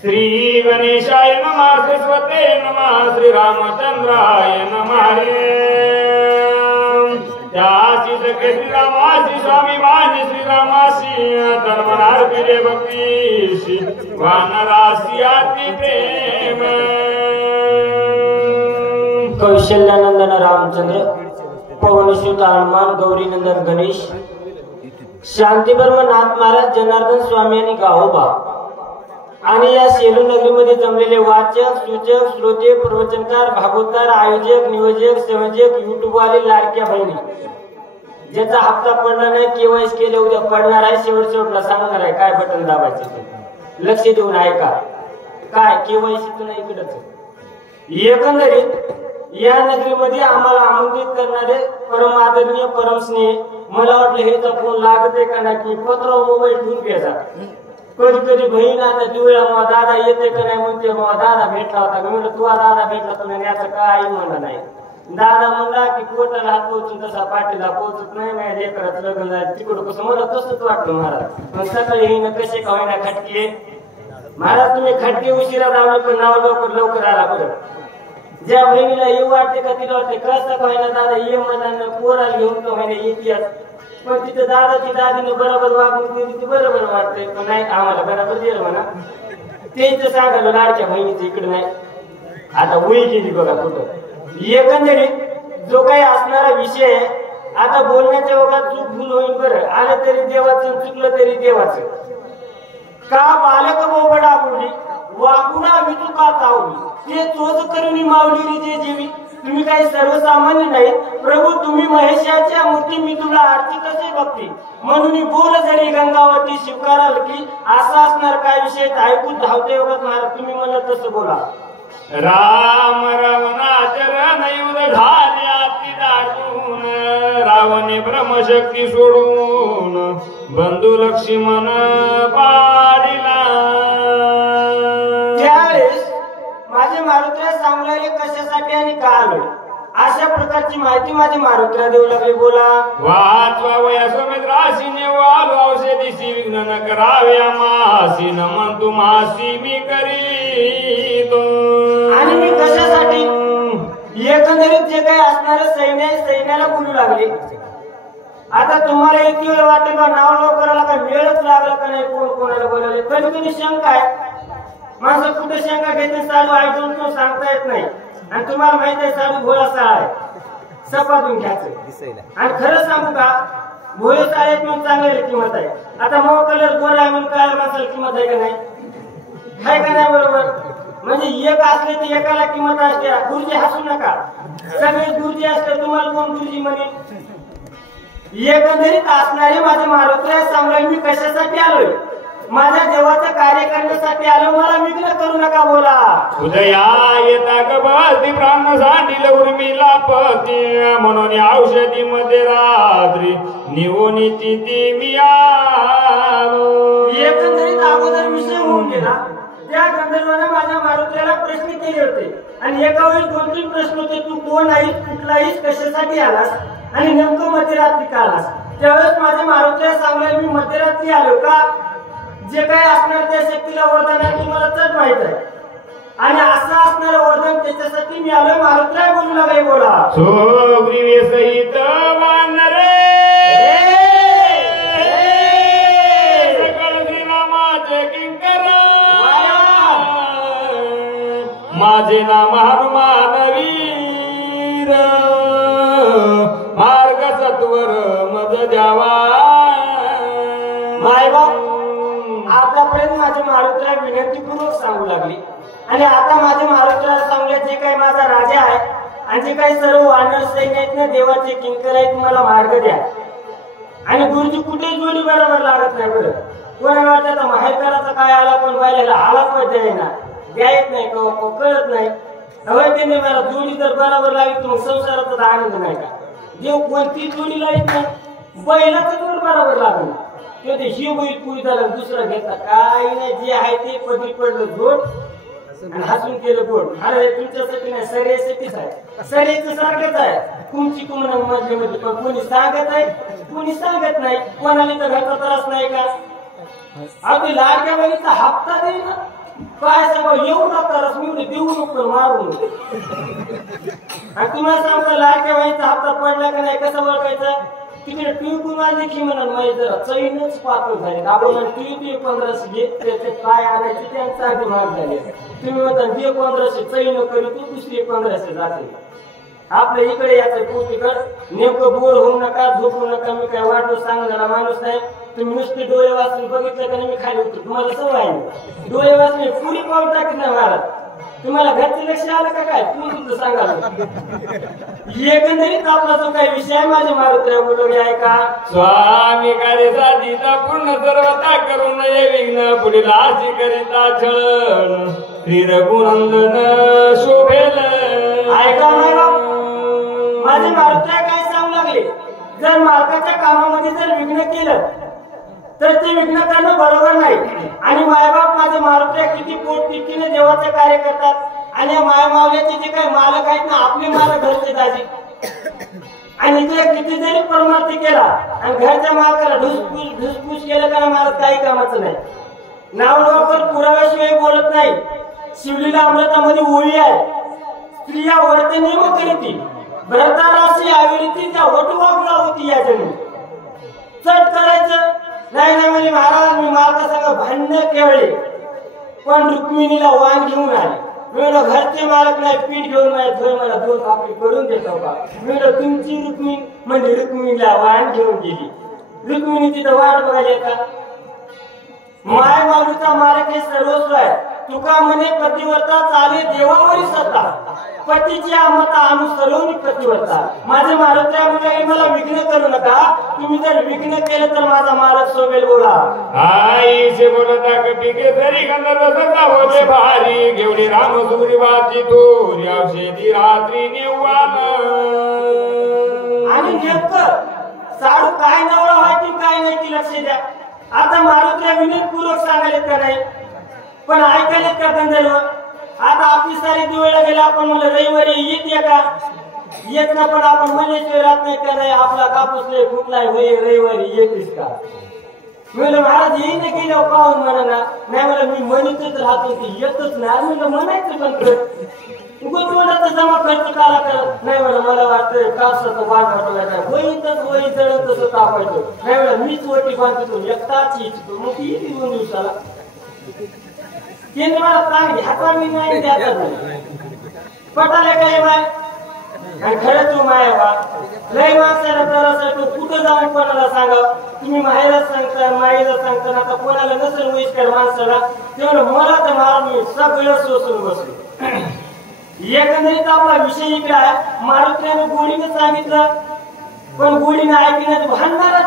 श्री गणेशाय नमः सरस्वते नमः श्री रामचंद्राय नमः त्यासी सखे श्री रामासी स्वामी माझे श्री रामासी धर्मनार पिले भक्तीशी वानरासी अति प्रेम कौशल्यानंदन रामचंद्र पवनसुत हनुमान गौरीनंदन गणेश शांतीबर्मनाथ महाराज जनार्दन स्वामी आणि गावोबा आणि या सेलू नगरीमध्ये जमलेले वाचक सूचक श्रोते प्रवचनकार भागवतकार आयोजक नियोजक संयोजक युट्यूब वाले लाडक्या बहिणी ज्याचा हप्ता पडला नाही केवायसी केले उद्या पडणार आहे शेवटला सांगणार आहे काय बटन दाबायचं ते लक्ष देऊन ऐका काय केवायसी नाही इकडच एकंदरीत या नगरीमध्ये आम्हाला आमंत्रित करणारे परम आदरणीय परम स्नेह मला वाटलं हे फोन लागत आहे का नाही की पत्र मोबाईल ठेवून घ्यायचा कधी कधी बहीण आता दिवळा मग दादा येते का नाही म्हणते मग दादा भेटला होता मी म्हणलं तू दादा भेटला तुला याचं काही म्हणलं नाही दादा म्हणला की कोटाला हात पोहोचून तसा पाठीला पोहोचत नाही माझ्या लेकराचं लग्न झालं तिकडं कसं मला तसंच वाटलं महाराज मग सकाळी येईन कसे का होईना खटके महाराज तुम्ही खटके उशिरा लावले पण नाव लवकर आला बरं ज्या बहिणीला येऊ वाटते का तिला वाटते कसं का होईना दादा ये म्हणा पोराला घेऊन का होईना येते पण तिथं दादाची दादीनं बरोबर वागणूक दिली ती बरोबर वाटतंय पण नाही आम्हाला बरोबर दिलं म्हणा तेच सांगायला लाडक्या बहिणीचं इकडे नाही आता उई गेली बघा कुठं एकंदरीत जो काही असणारा विषय आता बोलण्याच्या ओघात चूक भूल होईल बरं आलं तरी देवाचं चुकलं तरी देवाचं का बालक बोबडा बोली वाकुणा विचुका तावली ते चोच करून मावली जे जीवी तुम्ही काही सर्वसामान्य नाही प्रभू तुम्ही महेशाच्या मूर्ती मी तुला आरती कसे बघते म्हणून बोल जरी गंगावती शिवकाराल की असा असणार काय विषय ऐकून धावते वगैरे महाराज तुम्ही म्हणत तसं बोला राम रावणाचरण युद्ध झाले अति दाटून रावणे ब्रह्मशक्ती सोडून बंधू लक्ष्मण पाडिला त्यावेळेस माझे मारुतीला सांगलेले कशासाठी आणि का आलोय अशा प्रकारची माहिती माझे मारुतीला देऊ लागले बोला वाचवा वया समेत राशीने वालू औषधीशी विघ्न न करावे मासी न म्हणतो मासी मी करीतो आणि मी कशासाठी एकंदरीत जे काही असणारे सैन्याला बोलू लागले आता तुम्हाला एक वेळ वाटेल का नाव करायला काय वेळच लागला का नाही कोण कोणाला बोलायला कधी कधी शंका आहे माणसं कुठे शंका घेते चालू ऐकून तो सांगता येत नाही आणि तुम्हाला माहित आहे चालू भोळा साळा आहे सपाटून घ्यायचं आणि खरं सांगू का भोळे साळेत म्हणून चांगली किंमत आहे आता मग कलर गोरा आहे म्हणून काय माणसाला किंमत आहे का नाही नाही बरोबर म्हणजे एक असले तर एकाला किंमत असते गुरुजी हसू नका सगळे गुरुजी असते तुम्हाला कोण गुरुजी म्हणे एकंदरीत असणारे माझे मारुतीला सांगले मी कशासाठी आलोय माझ्या देवाचं कार्य करण्यासाठी आलो मला विघ्न करू नका बोला उदया येता गबादी प्राण सांडील उर्मिला पती म्हणून औषधी मध्ये रात्री निवोनीची ती मी आलो एकंदरीत अगोदर विषय होऊन गेला त्या गंधर्वाने माझ्या मारुतीला प्रश्न केले होते आणि एका वेळी 2-3 प्रश्न होते तू कोण आहेस कुठला आहेस कशासाठी आलास आणि नेमकं मध्यरात्री का आलास त्यावेळेस माझ्या मारुतीला सांगले मी मध्यरात्री आलो का जे काही असणार त्या शक्तीला वरदान आहे तुम्हाला तर माहित आहे आणि असं असणारं वरदान त्याच्यासाठी मी आलो मारुतीला बोलू लागले बोला सोग्रीवे सहित वानरे सकळ श्रीरामाचे किंकर माझे नाम हनुमान वीर मार्ग सत्वर मज द्यावा मायबाप आतापर्यंत माझ्या मारुतीला विनंतीपूर्वक सांगू लागली आणि आता माझ्या मारुतीला सांगले जे काही माझा राजा आहे आणि जे काही सर्व वानर सैन्य आहेत ना देवाचे किंकर आहेत मला मार्ग द्या आणि गुरुजी कुठेही जोडी बरोबर लागत नाही बरं कोणाला वाटतं माहेरकराचा काय आला पण बायला आला पाहिजे ना द्यायच नाही कळत नाही हवं त्यांनी मला जोडी जर बरोबर लागली तर मग संसाराचा आनंद नाही का देव कोणती जोडी लागत नाही बैलाचा जोड बरोबर लागल ते ही बैल पुरी झाला दुसरा घेतला काय नाही जे आहे ते पदरी पडलं जोड आणि हसून केलं गोड अरे तुमच्यासाठी नाही सरेसाठीच आहे सरेचं सारखंच आहे तुमची कुमना मधली पण कोणी सांगत आहे कोणी सांगत नाही कोणाला तर घरचा त्रास नाही का अगदी लाडक्या बहिणीचा हप्ता देईल ना काय सांगा येऊ नका मी देऊ नको मारू आणि तुम्हाला सांगतो लाडक्या बहिणीचा हप्ता पडला का नाही कसं ओळखायचं तिकडे टिळकून आली की म्हणा माझी जरा चैनच पातळ झाली आपण टिळकी 1500 घेत त्याचे काय आणायचे त्यांचा अगदी महाग झाले तुम्ही म्हणता जे 1500 चैन करी तू दुसरी 1500 जाते आपल्या इकडे याचं पोटीकड नेमकं बोर होऊ नका झोपू नका मी काय वाटतो सांगणारा माणूस नाही तुम्ही नुसते डोळे वाचून बघितलं का मी खाली होतो तुम्हाला सवय आहे डोळे वाचले पुरी पाऊल टाकत नाही मला तुम्हाला घरचे लक्ष आलं का काय तू तुझं सांगा एकंदरीत आपला जो काही विषय माझ्या मारुत्र्या बोलवले आहे का स्वामी कार्य साधीचा पूर्ण सर्वता करू नये विघ्न पुढील आशी करिता छळ श्री रघुनंदन शोभेल ऐका नाही बाप माझे मारुत्र्या काय सांगू लागले जर मालकाच्या कामामध्ये जर विघ्न केलं तर ते विघ्न करणं बरोबर नाही आणि मायबाप माझे मारुत्र्या किती पोट तिकीने देवाचे कार्य करतात आणि माय मावल्याचे जे काही मालक आहेत ना आपले मालक घरचे दाजी आणि इकडे किती जरी परमार्थी केला आणि घरच्या मालकाला ढुसपूस केलं का मालक काही कामाचं नाही नाव वापर पुराव्याशिवाय बोलत नाही शिवलीला अमृतामध्ये ओळी आहे स्त्रिया वर्ते नियम करीती व्रताराशी आविरीती त्या वटुवागला होती या जन्मी चट करायचं नाही म्हणजे महाराज मी मालकासंग भांडण केवळे पण रुक्मिणीला वाण घेऊन आले मी घरचे मालक नाही पीठ घेऊन माझ्या मला 2 भाकरी करून देतो का मी तुमची रुक्मिणी म्हणजे रुक्मिणीला वाण घेऊन गेली रुक्मिणी तिथं वाट बघायला का माय माऊलीचा मालक हे सर्वस्व आहे तुका म्हणे पतिव्रता चाले देवावरी सत्ता पतीची मता अनुसरून पतिव्रता माझे मारुत्र्या म्हणजे मला विघ्न करू नका तुम्ही जर विघ्न केलं तर माझा मालक सोबेल बोला आई से बोलता कपी के सरी गंधर्व सदा होते भारी घेवडी राम सुग्रीवाची थोरी औषधी रात्री निवान आणि नेमकं साडू काय नवरा व्हायची काय नाही ती लक्ष द्या आता मारुत्र्या विनयपूर्वक सांगायला का नाही पण ऐकायला का गंधर्व आता आपली सारी दिवाळीला गेला आपण म्हणलं रविवारी येते का येत ना पण आपण मनेश्वर राहत नाही का नाही आपला कापूस नाही फुटलाय होय रविवारी येतेस का म्हणलं महाराज येईन गेल्यावर पाहून म्हणा नाही म्हणलं मी म्हणतच राहतो की येतच नाही म्हणलं म्हणायचं पण गुंतवणूक जमा खर्च काला करत नाही म्हणलं मला वाटतं कापसाचं बाग वाटवायचा वहीतच वही जळत तसं तापायचं नाही म्हणलं मीच वटी बांधतो एकटाच इच्छितो मग ती येते 2 दिवसाला मला सांग ह्याचा मी नाही द्यायचा नाही पटाले काय माय आणि खरंच तू माय बा लय माणसाला तर कुठं जाऊन कोणाला सांगा तुम्ही माहेला सांगता माईला सांगता आता कोणाला नसेल वयस्कर माणसाला तेवढं मला तर मला मी सगळं सोसून बसलो एकंदरीत आपला विषय इकडे आहे मारुत्र्याने गोडीने सांगितलं पण गोडीने ऐकण्यात भांडणारा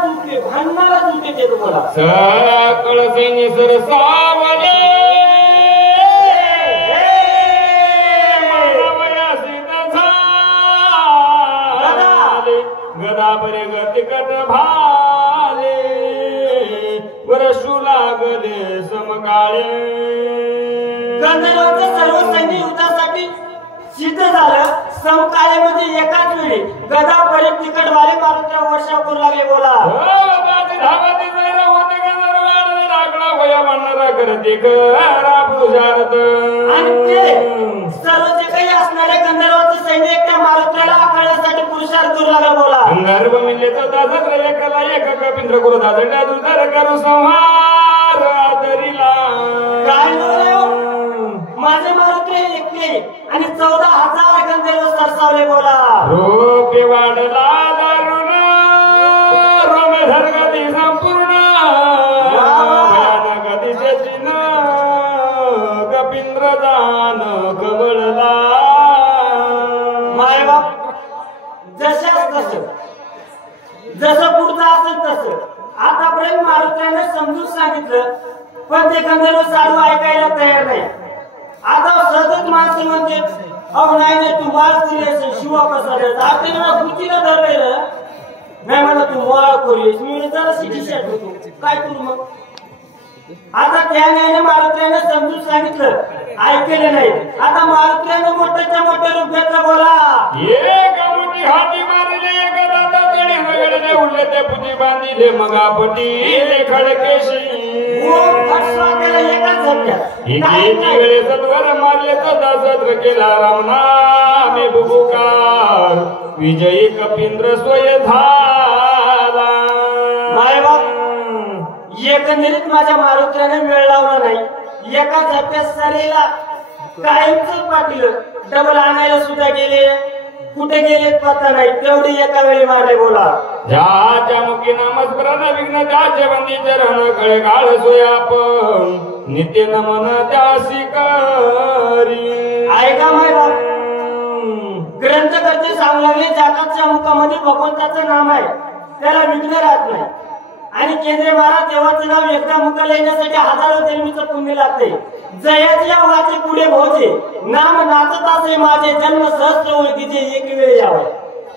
चुके देतो बोला सकळ सेने सरसावले गदा बरे गतिकट भाले वरशू लागले समकाळे गंधर्वांचं सर्व सैन्य युद्धासाठी सिद्ध झालं समकाळेमध्ये एकाच वेळी गदा बरे तिकट वाले मारुत्र्या वर्षा करू लागले बोला धावती जर होते गंधर्वाने राखला भया म्हणणारा करते करा पुरुषार्थ आणि ते सर्व जे काही असणारे गंधर्वांचं सैन्य एकट्या मारुत्र्याला आकळण्यासाठी पुरुषार्थ करू लागला बोला गंधर्व मिळले तर दासत्र एकाला एक कपिंद्र गुरु दासंडा दुसर करू संहार आदरीला काय माझे मारुत्रे एकटे आणि 14,000 गंधर्व सरसावले बोला रोपे वाढला दारुण रोमे गती संपूर्ण भयानक दिशेची न कपिंद्र दान गवळला माय बाप जसं पुढचं असेल तसं आतापर्यंत मारुत्र्याने समजून सांगितलं पण ते गंधर्व साडू ऐकायला तयार नाही आता सतत माणसं म्हणते अहो नाही तू माळ करूस शिवा कसा आपल्याला खुर्चीला धरलेलं नाही म्हणा तू माळ करूस मी जरा शिटीशाट होतो काय करू मग आता त्याने मारुत्र्याने समजून सांगितलं ऐकलं नाही आता मारुत्र्याने मोठ्याच्या मोठ्या रूप घेतला बोला एक मोठी हाती मारली एक दाता चढी वगैरे उडले ते पुती बांधिले मगापटी खडकेशी एके वेळे सत्वर मारले सदा सत्र केला रामनामे बुबुकार विजयी कपिंद्र सोय झाला. एकंदरीत माझ्या मारुतीने वेळ लावला नाही. एका झप्प्यात सरेला काहीच पाटील डबल आणायला सुद्धा गेले. कुठे गेले पत्ता नाही. तेवढी एका वेळी मारले. बोला ज्याच्या मुखी नामस्मरण विघ्न त्याचे बंदी चरण कळे काळ सोयापण नित्य नमन त्यासी करी. ऐका मायबा ग्रंथकर्ते सांगू लागले जागाच्या मुखामध्ये भगवंताचं नाम आहे त्याला विघ्न राहत नाही. आणि केंद्रीय महाराज देवाचं नाव एकदा मुखाला येण्यासाठी हजारो जन्मीचं पुण्य लागते. जयाच्या वाचे पुढे भोजे नाम नाचत असे माझे जन्म सहस्त्र ओळखीचे एक वेळ यावे.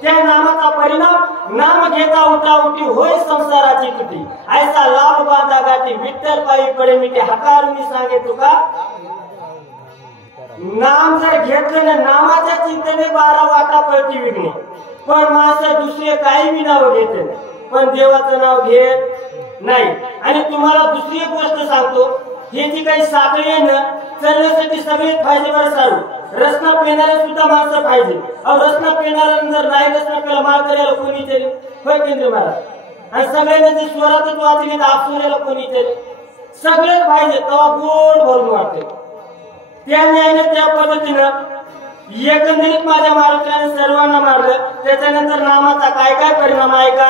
त्या नामाचा परिणाम नाम घेता उठा उठी होय संसाराची तुटी. ऐसा लाभ बांधा गाठी विठ्ठल पायी पडे मिटे हकारून सांगे तुका. नाम जर घेतलं ना नामाच्या चिंतने 12 वाटा पळती विघ्ने. पण माणसं दुसरे काही बी नाव घेते पण देवाचं नाव घेत नाही. आणि तुम्हाला दुसरी एक गोष्ट सांगतो. हे जी काही साखळी आहे ना चलण्यासाठी सगळे पाहिजे. बरं सारू रसना पेणारे सुद्धा माणसं पाहिजे. रसना पेणारा जर नाही रसना पेला माळ करायला कोणी विचारेल होय केंद्र महाराज. आणि सगळ्यांना जे स्वरातच वाचले तर आपसुऱ्याला कोणी विचारेल. सगळेच पाहिजे तेव्हा गोड भरून वाटते. त्या न्यायाने त्या पद्धतीनं एकंदरीत माझ्या मारुतीने सर्वांना मारलं. त्याच्यानंतर नामाचा काय काय परिणाम आहे का.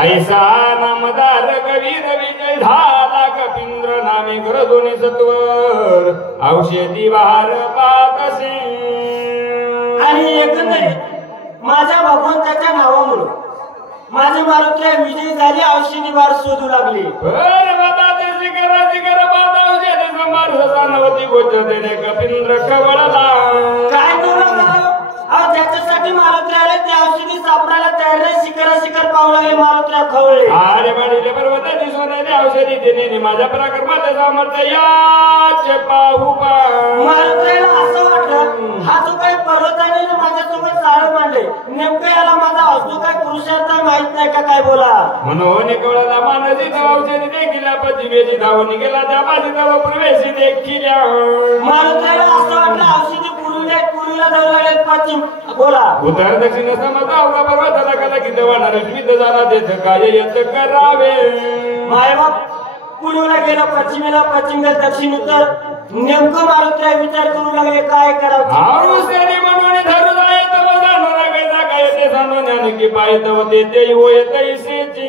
ऐसा नामदार कवीर विजय झाला कपिंद्र नामे गरजोनी सत्वर औषधी बहार पातसे. आणि एकंदरीत माझ्या भगवंताच्या नावामुळे माझी मारुतीला विजय झाली. औषधी बार शोधू लागली. कपिंद्र खवळला काय ज्याच्यासाठी मारुती आले त्या औषधी सापडायला तयार नाही. शिखर पाहू लागले मारुतीला खवळले. अरे माडीले पर्वताची सोन्याने औषधी देणे माझ्या पराक्रमाचं सामर्थ्य याचे पाहू. मारुतीला असं वाटलं हा जो काही पर्वताने माझ्यासोबत चाळ मांडले नेमकं याला माझा अजून काय पुरुषार्थ माहित नाही का काय. बोला मनोहनी कवळाला मानसी औषधी देखील पश्चिमेची धावून गेला त्या बाजू पूर्वेशी देखील. मारुतीला असं वाटलं औषधी पूर्वीला जाऊ लागले पश्चिम. बोला उत्तर दक्षिण समजा अवघा पर्वताला कला किती वाढणार विध झाला देत काय येत करावे. मायबाप पूर्वीला गेला पश्चिमेला पश्चिम दक्षिण उत्तर नेमकं मारुतीला विचार करू लागले काय करावं. म्हणून धरू जाय काय ते सांगून की पाय तव ते होय तैसेची.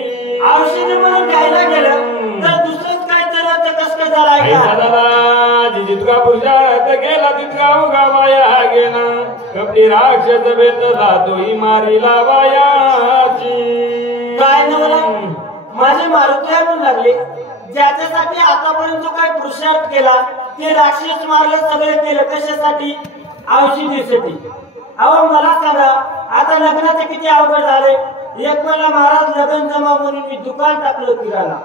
औषधी म्हणून घ्यायला गेलं तर दुसरंच काय तर कसं काय झालं. जितका पुरुषार्थ गेला तितका उगा वाया गेला. कपडी राक्षस भेटला तोही मारीला वायाची. काय नवला माझे मारुती म्हणून लागले ज्याच्यासाठी आतापर्यंत जो काही पुरुषार्थ केला ते राक्षस मारले सगळे केलं कशासाठी औषधीसाठी. अहो मला सांगा आता लग्नाचे किती अवघड झाले. एक वेळेला महाराज लग्न जमा म्हणून मी दुकान टाकलं किराणा.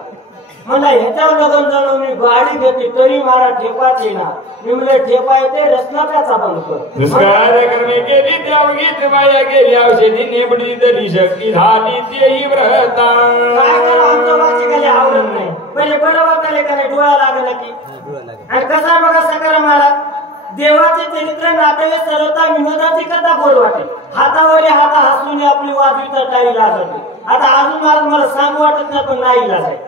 म्हणला ह्याच्यावर लग्न जमा मी गाडी घेतली तरी मला ठेपाच येणार. मी म्हणले ठेपा येते रत्नाचा बंद कर करणे गेली त्यावगीत माया गेली औषधी नेबडी तरी शक्ती झाली तेही व्रता. काय करा आमच्या वाचिकाला आवडत नाही. म्हणजे बरं वाटले का नाही डोळा लागला की. आणि कसा बघा सकारा महाराज देवाचे चरित्र नाट्य सर्वता विनोदाची कथा गोड वाटेल. हातावर हाता हसून आपली वाजविता टाळी लागते. आता अजून मला सांगू वाटत नाही पण नाही इलाज आहे.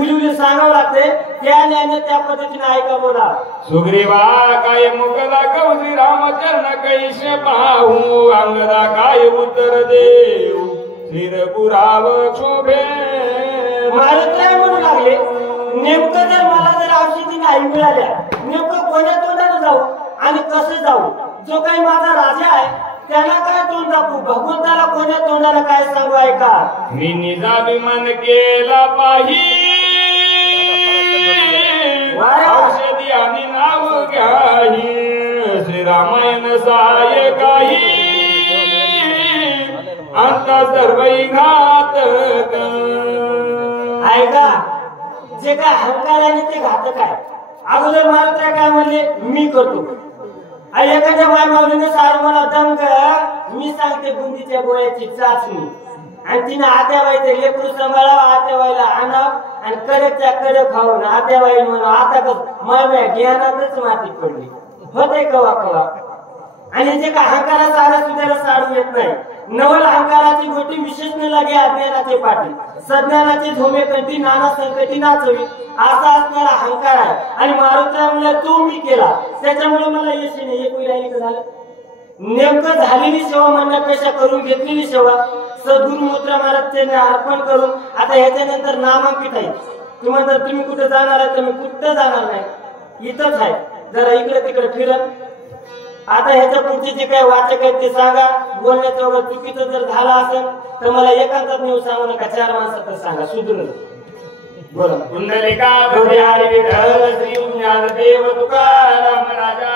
उली सांगावं लागते त्या न्यायाने त्या पद्धतीने ऐका. बोला सुग्रीवा काय मुकला कौशी रामचरण कैश पाहू अंगदा काय उत्तर देऊ श्रीरघुराव शोभे. मारुती म्हणू लागले नेमकं जर मला जर औषधी नाही मिळाल्या नेमकं कोण्या तोंडाने जाऊ आणि कसं जाऊ. जो काही माझा राजा आहे त्याला काय तोंड दाखवू भगवंताला कोण्या तोंडाला काय सांगू ऐका. मी निजाभिमान केला पाहिजे औषधी आणि नाव घ्याही श्रीरामायण सहाय काही आता सर्व घातक. ऐका जे काय हंकाराने ते घातक आहे. अगोदर मारुती काय म्हणले मी करतो. एखाद्या माय माऊलीने सारू मला दंग मी सांगते बुंदीच्या गोळ्याची चाचणी. आणि तिने आत्याबाईचं लेकरू सांभाळावं, आत्याबाईला आणावं आणि कडकच्या कडक खाऊन आत्याबाई म्हणून आता मळव्या ज्ञानातच माती पडली होते कवा कवा. आणि जे का अहंकाराचा आरस त्याला साडू येत नाही. नवल अहंकाराची गोटी विशेष न लागे अज्ञानाचे पाठी, सज्ञानाची झोमे कंठी नाना संकटी नाचवी असा असणारा अहंकार आहे. आणि मारुतीला म्हणलं तू मी केला त्याच्यामुळे मला यश नाही. एक राहिली का झालं. नेमकं झालेली सेवा म्हणण्यापेक्षा करून घेतलेली सेवा सद्गुरु मोत्रा महाराज त्यांनी अर्पण करून आता ह्याच्यानंतर नामांकित आहे. तुम्ही म्हणतात तुम्ही कुठे जाणार आहे, तर मी कुठं जाणार नाही, इथंच आहे, जरा इकडे तिकडे फिरत. आता ह्याच्या पुढचे जे काही वाचक आहेत ते सांगा. बोलण्याचं वगैरे चुकीचं जर झालं असेल तर मला एकांतात नेऊन सांगू नका, 4 माणसात सांगा सुधरून बोला. पुंडलिका हरी विठ्ठल श्री ज्ञानदेव तुकाराम राजा